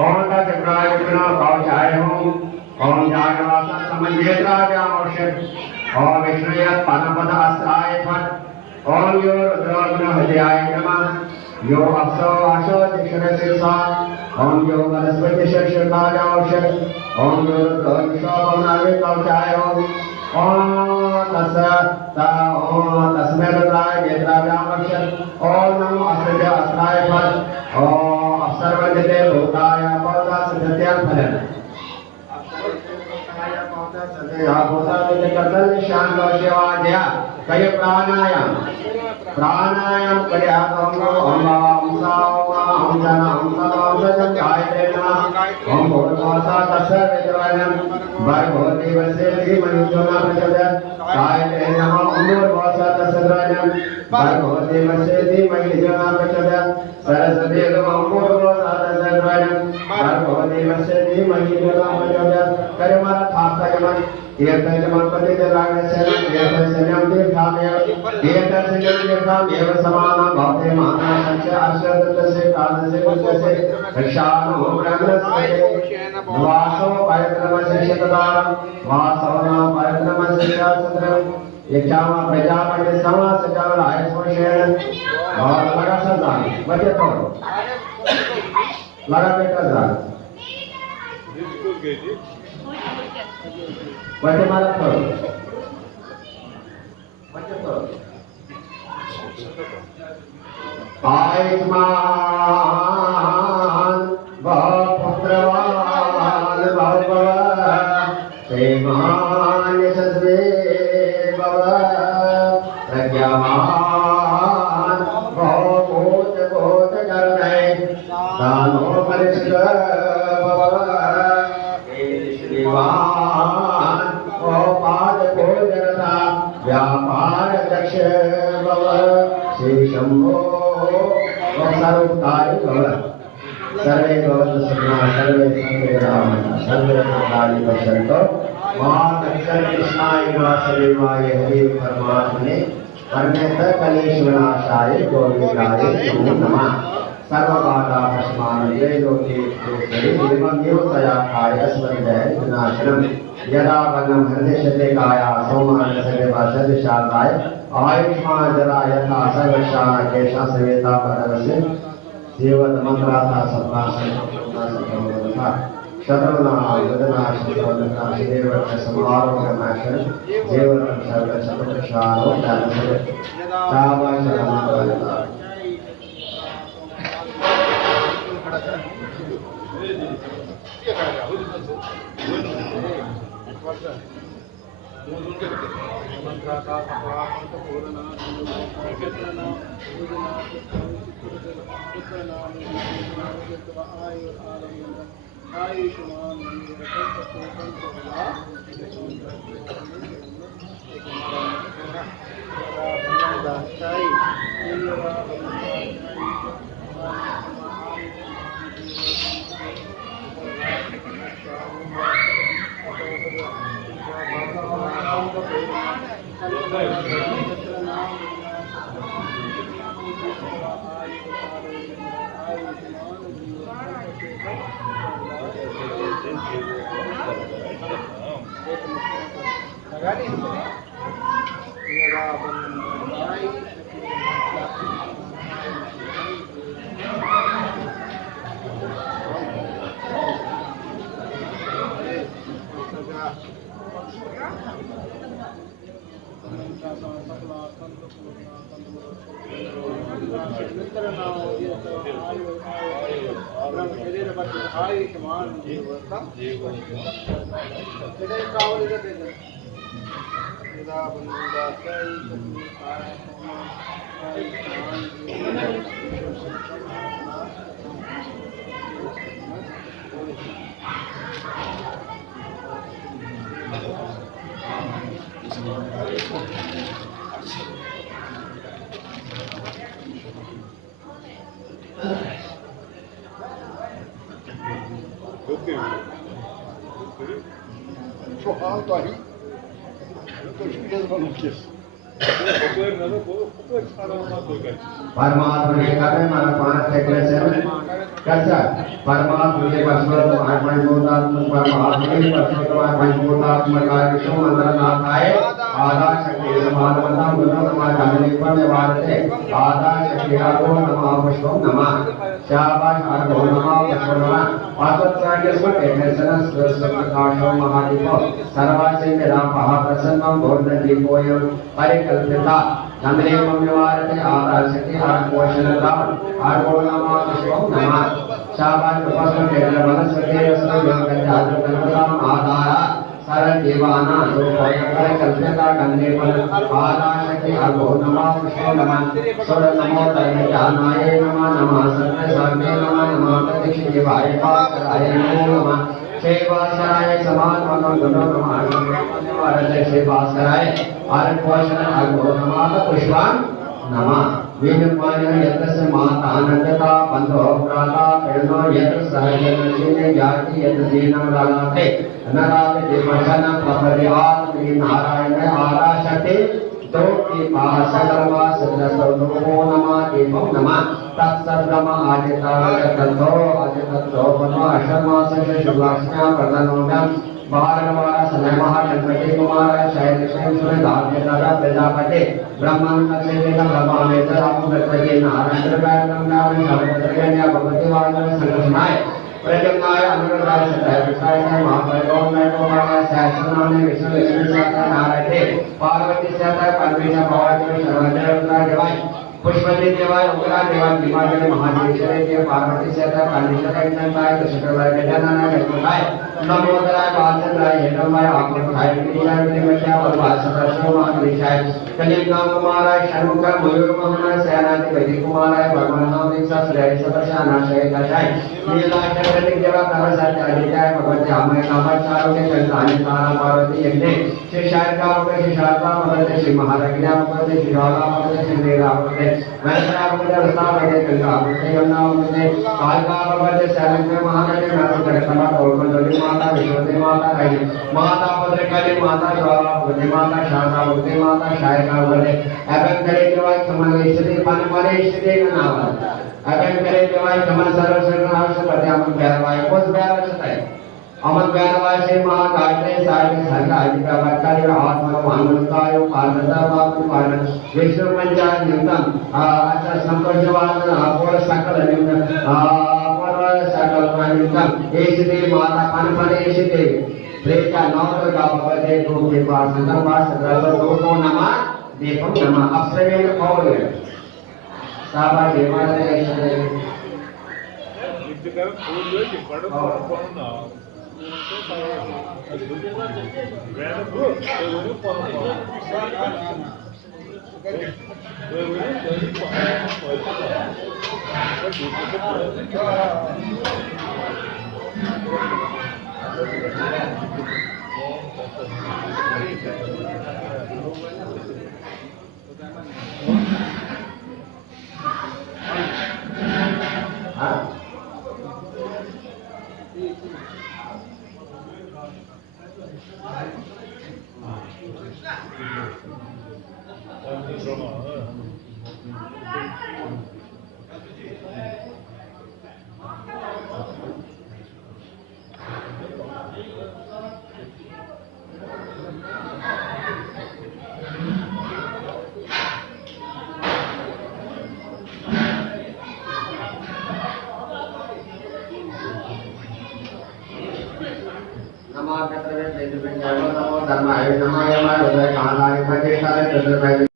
ओम तत्सवितुर्वरेण्यं विष्णु कवचाय हूँ ओम जागवासा समन्वेत्राव्यामोषध ओम विष्णुय पानपदास्त्राय फट ओम यो रुद्रोग्न हृदयाय नमः यो अप्सो वासो दिक्षरशिरसा ओम यो वनस्पति षट्शुद्धायामोषध ओम यो रुद्रोग्न कवचाय हूँ ओम तस्मै रुद्राय नेत्राव्यामोषध ओम नमो अस्त्राय अस्त्राय फट ओम सर्वजते भूताय पौधा सत्यं फलन सदया भूता के कर्तन निशान शिवाज्ञा कय प्राणायाम कया ओम ओम साम जन ओम सदं गायत्रे नमः ओम भूर्भुवः तस्य विद्वानं भर्गो देवस्य धीमहि यो न प्रचोदयात् गायत्रे नमः ओम भूर्भुवः तस्य विद्वानं भर्गो देवस्य धीमहि यो न प्रचोदयात् सरस्वती ओम भूर्भुवः तस्य विद्वानं भर्गो देवस्य धीमहि यो न प्रचोदयात् कर्मः थापयमः तीर्थजमन पतितरागस्य तीर्थशल्यं तीर्थामेव तीर्थशल्यं तीर्थामेव समानं भवते मानसस्य आश्रदस्य कालस्य कुलस्य रक्षानो ब्रह्मस्य वासो परक्रमस्य शतदारं वासो न परक्रमस्य शास्त्रं यक्षाम प्रजापति समास चावलाय स्मशेन और लगा सदा बचे तो लगा बेटा जा बचे मारा तो बचे तो आयुष्मान बहुपुत्रवान बहुभव श्रीमान यशस्वी भव प्रज्ञावान बहुभूत भूत करणे दानो परिष्क भव श्रीमान बहुपाद भोजनता व्यापार दक्ष भव श्री शंभो सर्वकार्य भव सर्वे भवन्तु सुखिनः सर्वे सन्तु निरामयाः सर्वे भद्राणि पश्यन्तु मा कृष्णाय वासुदेवाय हरे परमात्मने परमेश्वरकलेशविनाशाय गोविन्दाय नमो नमः सर्वबाधापशमानन्दे लोके एवमेव तया काय अस्मद्भय विनाशनम् यदा वर्णं हृदयशते काया सौमानसदेवासदिशालाय आयुष्मान जरा यथा सर्वशान केशा सवेता पदवसे जीवत मंत्राता सप्तासन सप्तासन शत्रुना वदना शत्रुना देवत समारोह नाशन जीवत सर्व चतुर्शानो दानसे तावाशरमावता परमात्मा ने कहा मैं मारा पांच टेकले से कैसा परमात्मा के परमात्मा आत्मभूतात्मक परमात्मा के परमात्मा आत्मभूतात्मक विष्णु मंत्रनाथाय आदा शक्ति समानवता गुणो नमः कामनिपन निवारते आदा शक्ति आगो नमः पुष्पम नमः शाबाश आगो नमः पुष्पम नमः पादत्राण्य स्वकेशनं स्वप्रकाशो महादीपो सर्वास्य निरापः प्रसन्नं बोधदीपोयं परिकल्पिता नमरेमं निवारते आदा शक्ति आगोशनता आगो नमः पुष्पम नमः शाबाश पुष्पम केन्द्र वनस्पति रसोगंधादुकलम आधारा सरल देवाना लोकोयकर कल्पिता गंधे पर आदाशक्ति आगो नमः पुष्पो नमः सुर नमो तर्मज्ञानाय नमः नमः सर्व सर्वे नमः नमः तदिक्ष देवाय पाकराय नमो नमः सेवासराय समान मनो गुणो नमः निवारते सेवासराय आरकोशन आगो नमः पुष्पं नमः वेदपायन यतस्य माता आनंदता बंधो प्राता प्रणो यत सहजनशीले जाति यत दीनम लालाते नराते देवशन प्रपदे आत्मनि नारायण आराशते दो की पासकर्मा सदसो नमः देवो नमः तत्सद्रम आदिता तत्तो आदितत्तो पनो अशर्मा से शुभलक्ष्म्या प्रदानोम्यं बारवारा समय महागणपति कुमार शैलक्षेम सुरदार्यता प्रजापति ब्रह्मं तत्सेवेदं ब्रह्मावेद रामगणपति नारायण नारायण सर्वत्रज्ञ भगवती वाणि संगठनाय प्रजन्नाय अनुराग सत्याविषाय महापरिगौण कुमार सहस्रनाम विष्णु लक्ष्मी सत्य नारायण पार्वती सत्य परमेश्वर भवानी सर्वदेवता देवाय पुष्पति देवाय उग्रा देवाय विमाजन महादेश्वरी देव पार्वती सत्य परमेश्वर इंद्रनाय शुक्रवार गजानन गणपताय नमोदराय वाचन्द्राय हेतमाय आत्मखाय विजय विमत्या और वासुदेव महादेशाय कलिकाम कुमाराय षण्मुख मयूर मोहन सेनापति वैदिक कुमाराय भगवान दीक्षा श्रेय सदशाना शैलाशाय नीलाचल देवा तरसाय आदित्याय भगवती अमय कामाचार्य के संतान तारा पार्वती यज्ञ श्री शारदा भगवती शारदा भगवती श्री महाराज्ञा भगवती श्री राधा भगवती श्री वीरा भगवती वैष्णव भगवती रस्ता भगवती गंगा भगवती यमुना भगवती कालिका भगवती शैलंग महाराज नाथ जगदम्बा गोलकुंडली माता विश्वदेवी माता काली माता भद्रकाली माता ज्वाला भगवती माता शारदा भगवती माता शायका भगवती एवं करे देवाय समन ईश्वरी पान परे ईश्वरी का नाम एवं करे देवाय समन सर्व सर्वनाश प्रत्यामन प्यारवाय कोस प्यारचताय अमन प्यारवाय से महागायत्री साहित्य संघ आदिका बक्काली आत्मा मानवताय पार्वता बापु पान विष्णु पंचायत नियमन अच्छा संतोषवान अपोर सकल नियमन अपोर सकल नियमन ईश्वरी माता पान परे ईश्वरी प्रेता नौकर का भगवते रूप के पास संगवास रसो को नमः देवम नमः अप्सरेण कौल साबा देवालय ईश्वरे इधर फूल जो कि बड़ा पड़ना नमो धर्माय नमो यमाय उदय कालाय भजेशाय चतुर्भय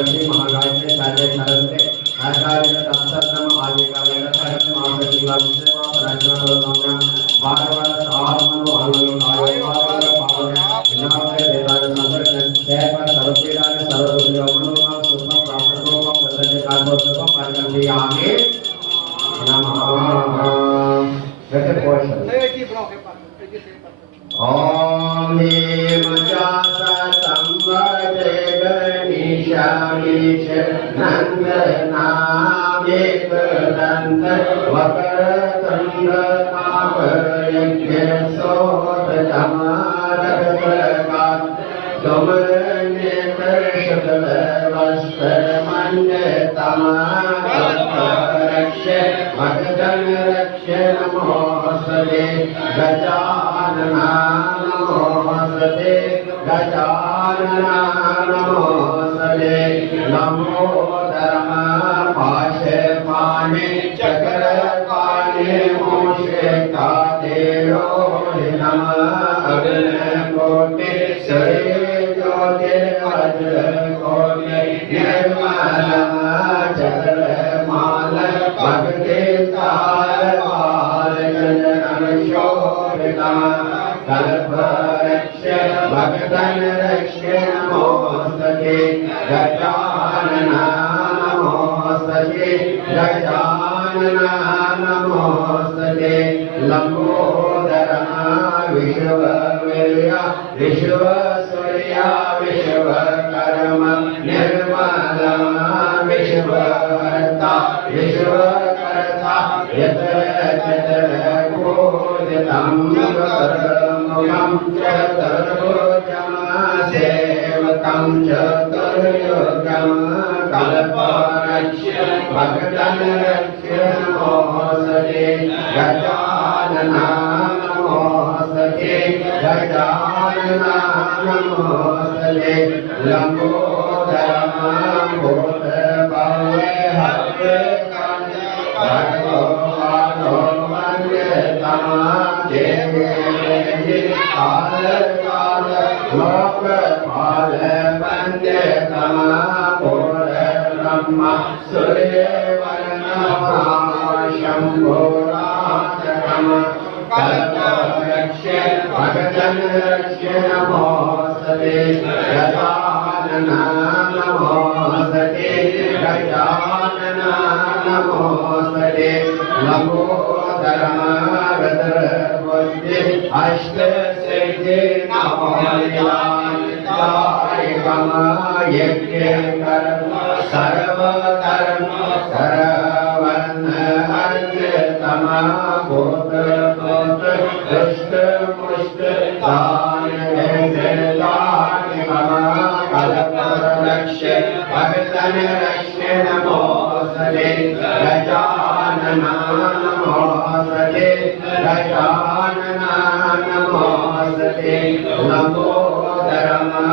महागणपति महागायत्री सारे सरस्वती आचार्य तत्सत्तम आदि काले तत्सत्तम आदि काले प्राचीन बारवार आत्मनो आनंद आयो बारवार पावन नामे देवान संपर्क सेव सर्वपीड़ा सर्वदुख अमनो सुख प्राप्त लोकम दशज कार्बोत्तम पारकंदी आगे नमः second portion Om Nim Jasa Sambhade Ganishami Nandana Vikadanta Vakaratanda Navayagya Sota Tamarakakat Domanita Shakala Vastar Mande Tamarakakshe Bhagadan Rakshe Namosade Gajanana Namosade Gajanana Namosade Namo Dharma Pashe Pane Chakra Pane Moshe Kadero Nama Agna Kote Sare Jote Vajra Kote Nirmala Chakra Mala Bhagate Tara Kalparaksha Bhagadan Raksha Namostate Gajanana Namostate Gajanana Namostate Lambodharama Vishwavirya Vishwasurya Vishwakarma Nirmalama Vishwaharta Vishwakarta Yatara Yatara Kodyatam Yataramam Chatarvojama Sevatam Chaturyogama Kalparaksha Bhagadan Raksha Namosate Gajanana Namosate Gajanana Namosate Lambodharama Bhota Bhave Hatte Bhagavano Mande Tama Devi Kala Kala Loka Pala Mande Tama Pura Brahma Surya Varna Shambhura Kama Kalparaksha Bhagadan Raksha Namosate Gajanana Namosate Gajanana Namosate Lambodharama Vadravodhi Ashta Siddhi Namoyan Kama Yajna Karma Sarva Karma Saravan Anjatama Kota Kota Dushta Mushta Dana Dana Kama Kalparaksha Bhagadan Raksha Namosate Gajanana Namosate Gajanana Namosate Lambodharama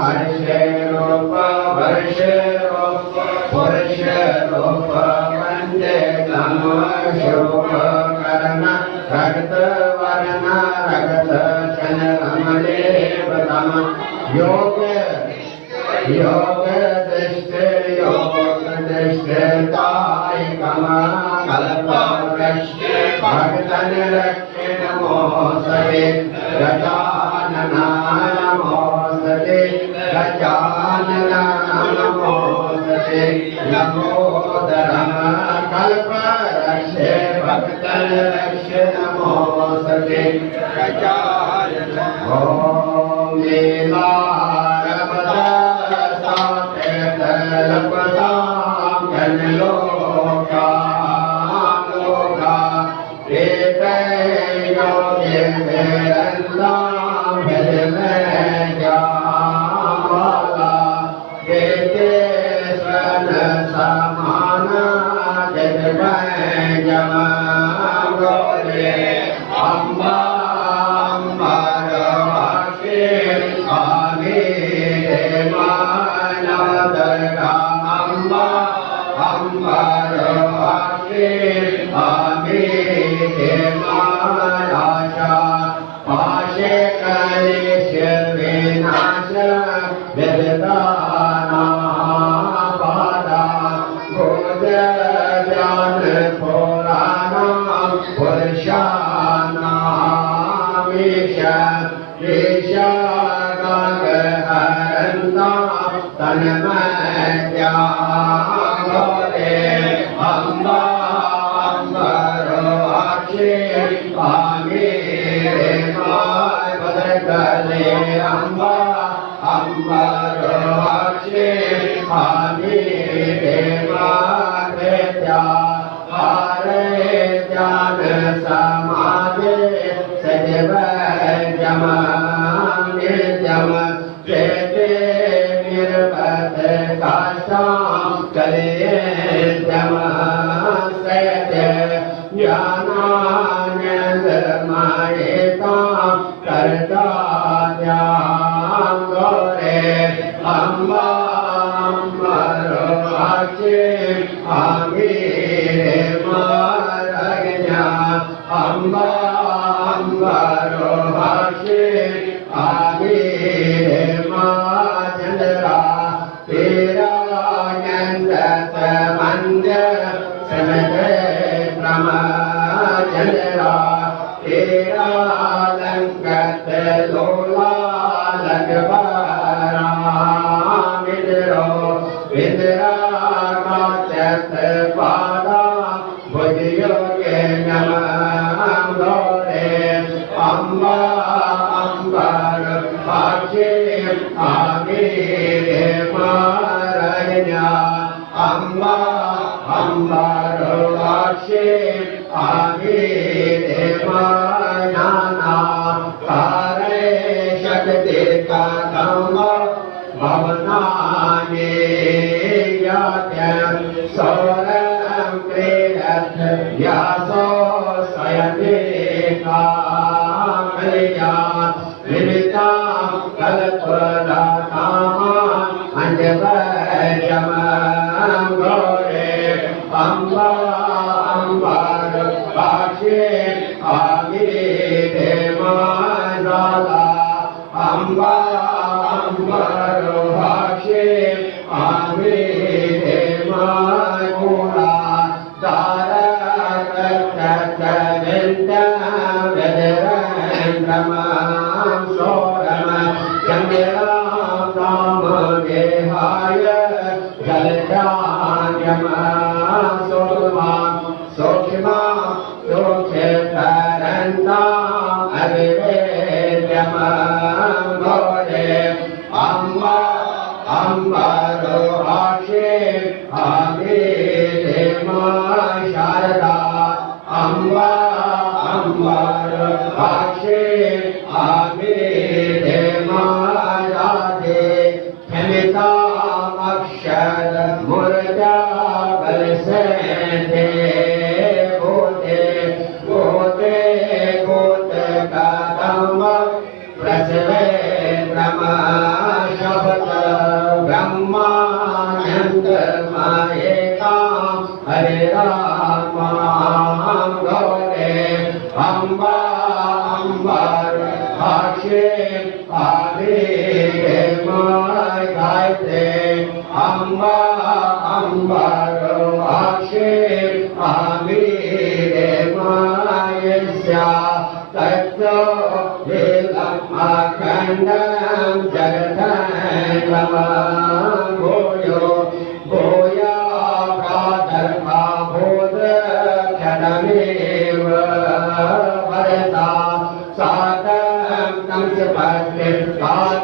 Harshe Rupa Varshe Rupa Varshe Rupa Mande Tama Shrupa Karana Ragata Varana Ragata Chanaramale Vatama Yoga Yoga Deshte Yoga Deshte Tai Kama Kalparaksha Bhagadan Raksha Namosate Gajanana Namosate Gajanana Namosate Lambodharama Kalparaksha Bhagadan Raksha Namosate Gajanana Om Lila Vedana Satam Namsapati